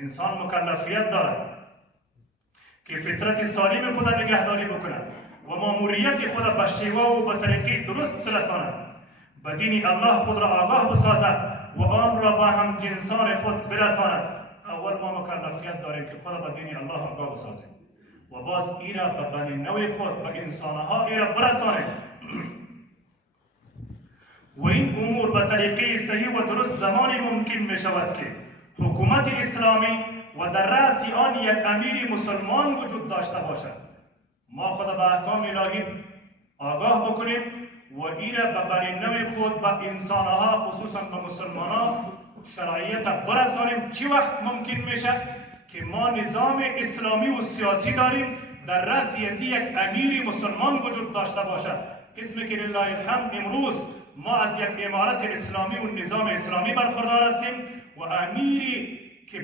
انسان مکلفیت دارد که فطرت سالم خود نگهداری بکند و ماموریت خود به شیوه و به طریقی درست رساند، به دین الله خود را آگاه بسازد و آن را به هم جنسان خود برساند. اول ما مکلفیت داریم که خود به دین الله آگاه بسازیم و باز ای را به بنی نوع خود، به انسانها ای را برسانیم و این امور به طریقه صحیح و درست زمانی ممکن می شود که حکومت اسلامی و در رأس آن یک امیر مسلمان وجود داشته باشد. ما خود به احکام الهی آگاه بکنیم و ای را به بنی نوع خود، به انسانها خصوصا به مسلمانان شرایط برسانیم. چی وقت ممکن میشه که ما نظام اسلامی و سیاسی داریم در رأس یک امیر مسلمان وجود داشته باشد. اسمی که لله الحمد امروز ما از یک امارت اسلامی و نظام اسلامی برخوردار هستیم و امیری که